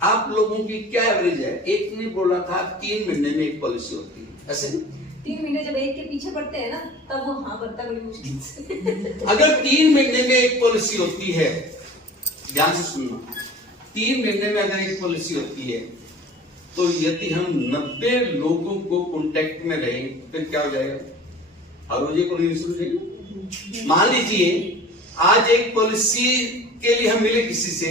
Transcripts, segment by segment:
आप लोगों की क्या एवरेज है? एक ने बोला था 3 महीने में एक पॉलिसी होती है, ऐसे 3 महीने जब एक के पीछे पड़ते हैं ना, तब वो हाँ करता है बड़ी मुश्किल से। अगर 3 महीने में एक पॉलिसी होती है, ध्यान से सुनना, 3 महीने में अगर एक पॉलिसी होती है, तो यदि हम 90 लोगों को कांटेक्ट में रहें, फिर क्या हो जाएगा? हर रोज एक पॉलिसी शुरू हो जाएगी। मान लीजिए आज एक पॉलिसी के लिए हम मिले किसी से,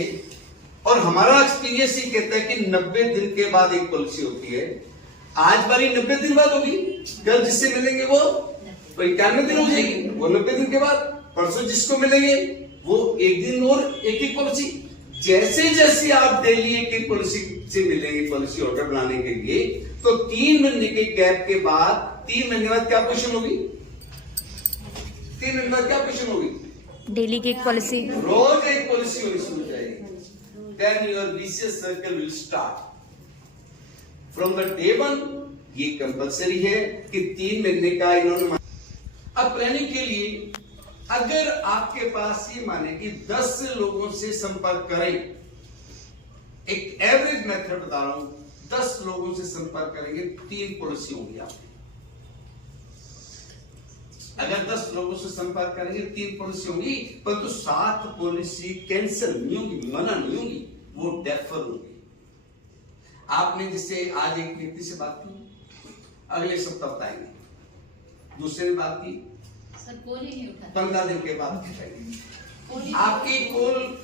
और हमारा एक्सपीरियंस ही कहता है कि 90 दिन के बाद एक पॉलिसी होती है। आज बारी 90 दिन बाद होगी, कल जिससे मिलेंगे वो 91 दिन हो जाएगी, वो 90 दिन के बाद। परसों जिसको मिलेंगे वो एक दिन और एक एक पॉलिसी। जैसे जैसे आप डेली एक एक पॉलिसी से मिलेंगे, पॉलिसी ऑर्डर बनाने के लिए, तो 3 महीने के गैप के बाद, 3 महीने बाद क्या पोजीशन होगी? 3 महीने बाद क्या पोजीशन होगी? डेली की एक पॉलिसी, रोज एक पॉलिसी होनी शुरू हो जाएगी। Then your vicious circle will start. From the day one, ये कंपलसरी है कि 3 महीने का इन्होंने। अब प्लानिंग के लिए अगर आपके पास ये माने कि 10 लोगों से संपर्क करें, एक एवरेज मेथड बता रहा हूं, 10 लोगों से संपर्क करेंगे, 3 पॉलिसी होंगी आपकी। अगर 10 लोगों से संपर्क करेंगे 3 पॉलिसी होंगी, परंतु 7 पॉलिसी कैंसिल नहीं होगी, मना नहीं होगी, वो डेफर होगी। आपने जिससे आज एक व्यक्ति से बात की, अगले सप्ताह बताएंगे, दूसरे ने बात की, सर कॉल ही नहीं उठा, 15 दिन के बाद बताएंगे। आपकी कॉल,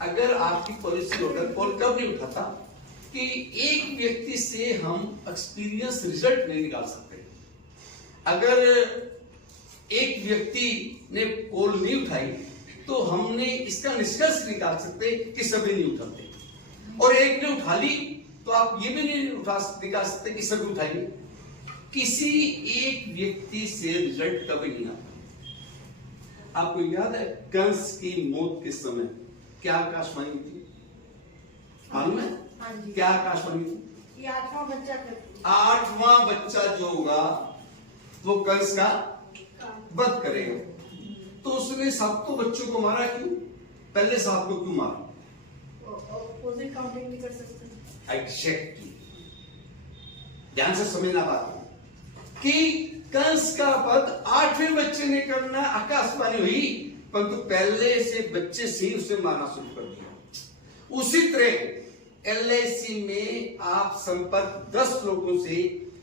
अगर आपकी पॉलिसी होकर कॉल कब नहीं उठाता कि एक व्यक्ति से हम एक्सपीरियंस रिजल्ट नहीं निकाल सकते। अगर एक व्यक्ति ने कॉल नहीं उठाई तो हमने इसका निष्कर्ष निकाल सकते कि सभी नहीं उठाते, और एक ने उठा ली तो आप ये भी नहीं निकाल सकते कि सभी उठाएंगे। किसी एक व्यक्ति से रिजल्ट कभी नहीं आता। आपको याद है कंस की मौत के समय क्या आकाशवाणी थी? मालूम है? क्या आकाशवाणी थी? 8वां बच्चा जो होगा वो कंस का वध करेगा। तो उसने 7 बच्चों को मारा क्यों? पहले 7 को क्यों मारा? ऑपोजिट काउंटिंग नहीं कर सकते। एग्जैक्टली, ध्यान से समझना बात कि कंस का वध 8वें बच्चे ने करना आकाशवाणी हुई, परंतु पहले से बच्चे से ही उसे मारना शुरू कर दिया। उसी तरह LIC में आप संपर्क 10 लोगों से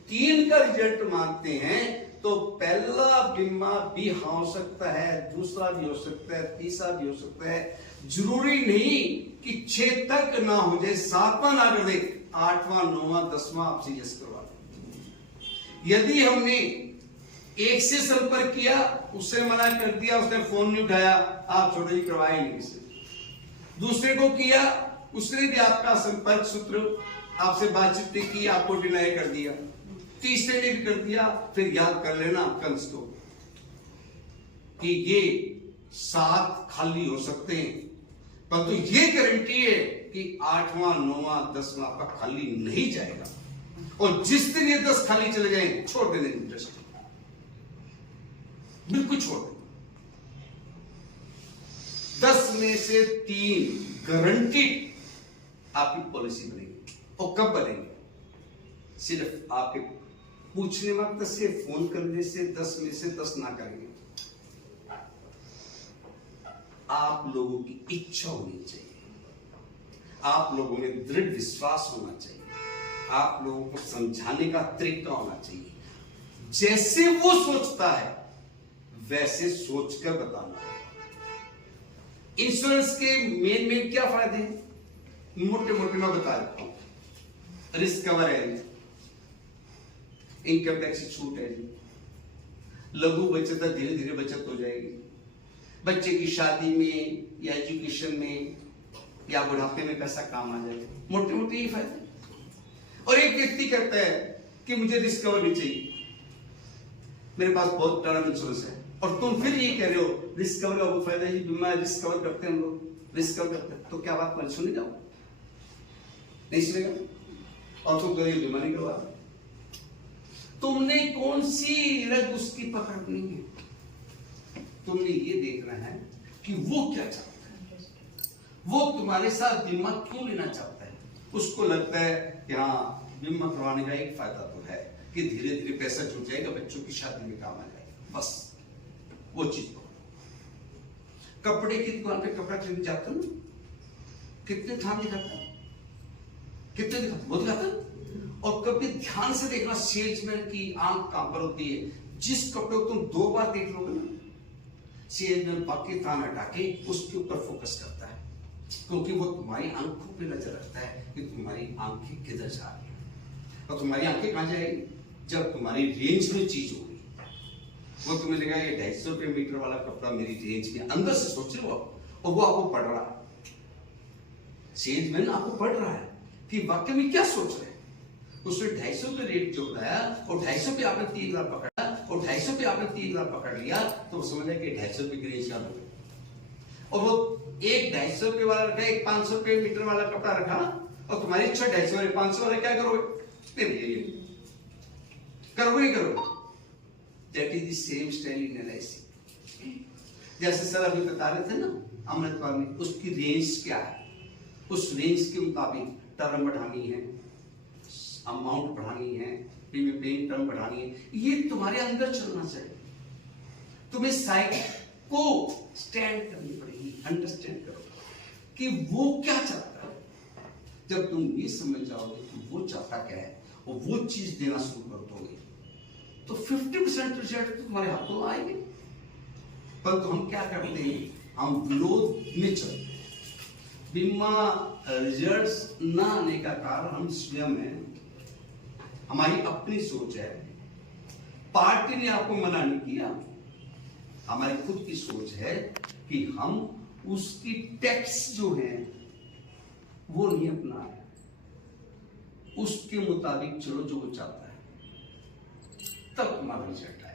3 का रिजल्ट मांगते हैं, तो पहला बीमा भी हाँ हो सकता है, दूसरा भी हो सकता है, तीसरा भी हो सकता है। जरूरी नहीं कि 6 तक ना हो जाए, 7वां ना कर दे, 8वां 9वां 10वां आपसे यस करवा दे। यदि हमने एक से संपर्क किया, उससे मना कर दिया, उसने फोन नहीं उठाया, आप छोड़ो जी, करवाए नहीं किसी। दूसरे को किया, उसने भी आपका संपर्क सूत्र आपसे बातचीत की, आपको डिनाई कर दिया। तीसरे ने भी कर दिया। फिर याद कर लेना कंस को कि ये 7 खाली हो सकते हैं, परंतु ये गारंटी है कि 8वां 9वां 10वां आपका खाली नहीं जाएगा। और जिस दिन ये 10 खाली चले जाएंगे, छोड़ देने इंटरेस्ट, बिल्कुल छोड़ देना। 10 में से 3 गारंटीड आपकी पॉलिसी बनेगी। और कब बनेगी? सिर्फ आपके पूछने वक्त से, फोन करने से 10 में से 10 ना करेंगे। आप लोगों की इच्छा होनी चाहिए, आप लोगों में दृढ़ विश्वास होना चाहिए, आप लोगों को समझाने का तरीका होना चाहिए। जैसे वो सोचता है वैसे सोचकर बताना। इंश्योरेंस के मेन क्या फायदे हैं? मोटे मोटे मैं बता देता हूं। रिस्क कवर है, इनकम टैक्स की छूट है जी, लघु बचत है, धीरे धीरे बचत हो जाएगी, बच्चे की शादी में या एजुकेशन में या बुढ़ापे में पैसा काम आ जाएगा। मोटे मोटे ये फायदे। और एक व्यक्ति कहता है कि मुझे रिस्क कवर नहीं चाहिए, मेरे पास बहुत टर्म इंश्योरेंस है, और तुम फिर ये कह रहे हो रिस्क कवर का वो फायदा है, बीमा रिस्क कवर करते हैं हम लोग, रिस्क कवर करते हैं, तो क्या बात मैं सुनी जाऊं? नहीं सुनेगा। और तुम कहोगे बीमा नहीं करवा, तुमने कौन सी रग उसकी पकड़नी है? तुमने ये देखना है कि वो क्या चाहता है, वो तुम्हारे साथ बीमा क्यों लेना चाहता है, उसको लगता है कि हाँ बीमा करवाने का एक फायदा तो है कि धीरे धीरे पैसा जुट जाएगा, बच्चों की शादी में काम आ जाएगा, बस वो चीज। कपड़े की दुकान पे कपड़ा खरीदने जाते हो, कितने ध्यान दिखाता है, कितने दिखाता, वो दिखाता है। और कभी ध्यान से देखना, सेल्समैन की आंख कहां पर होती है। जिस कपड़े को तुम 2 बार देख लोगे ना, सेल्समैन बाकी तान हटा के उसके ऊपर फोकस करता है, क्योंकि वो तुम्हारी आंखों पे नजर रखता है कि तुम्हारी आंखें किधर जा रही है। और तुम्हारी आंखें कहां जाएगी? जब तुम्हारी रेंज में चीज होगी। वो तुम्हें लगा ये 250 रुपये मीटर वाला कपड़ा मेरी रेंज के अंदर से सोच लो, और वो आपको पढ़ रहा है, सेल्समैन आपको पढ़ रहा है कि वाकई में क्या सोच रहे हैं। उसने 250 रुपये रेट जो बताया और 250 पे आपने 3 बार पकड़ा और 250 पे आपने 3 बार पकड़ लिया, तो वो समझ कि 250 रुपये की रेंज क्या होगी। और वो एक 250 रुपये वाला रखा, एक 500 रुपये मीटर वाला कपड़ा रखा, और तुम्हारी इच्छा 250 वाले 500 वाले क्या करोगे? करोगे नहीं करोगे? That is the same style in LIC। जैसे सर अभी बता रहे थे ना अमृतपाल में, उसकी रेंज क्या है, उस रेंज के मुताबिक टर्म बढ़ानी है, अमाउंट बढ़ानी है, प्रीमियम पेइंग टर्म बढ़ानी है। ये तुम्हारे अंदर चलना चाहिए। तुम्हें साइकिल को स्टैंड करनी पड़ेगी, अंडरस्टैंड करो कि वो क्या चाहता है। जब तुम ये समझ जाओगे कि वो चाहता क्या है और वो चीज देना शुरू कर दोगे, तो 50% रिजल्ट तो तुम्हारे हाथों में आएंगे। परंतु हम क्या करते हैं, हम विरोध में चलते हैं। बीमा रिजल्ट्स ना आने का कारण हम स्वयं हैं, हमारी अपनी सोच है। पार्टी ने आपको मना नहीं किया, हमारी खुद की सोच है कि हम उसकी टैक्स जो है वो नहीं अपना है, उसके मुताबिक चलो जो वो चाहता है, तब तुम्हारा रिजल्ट आएगा।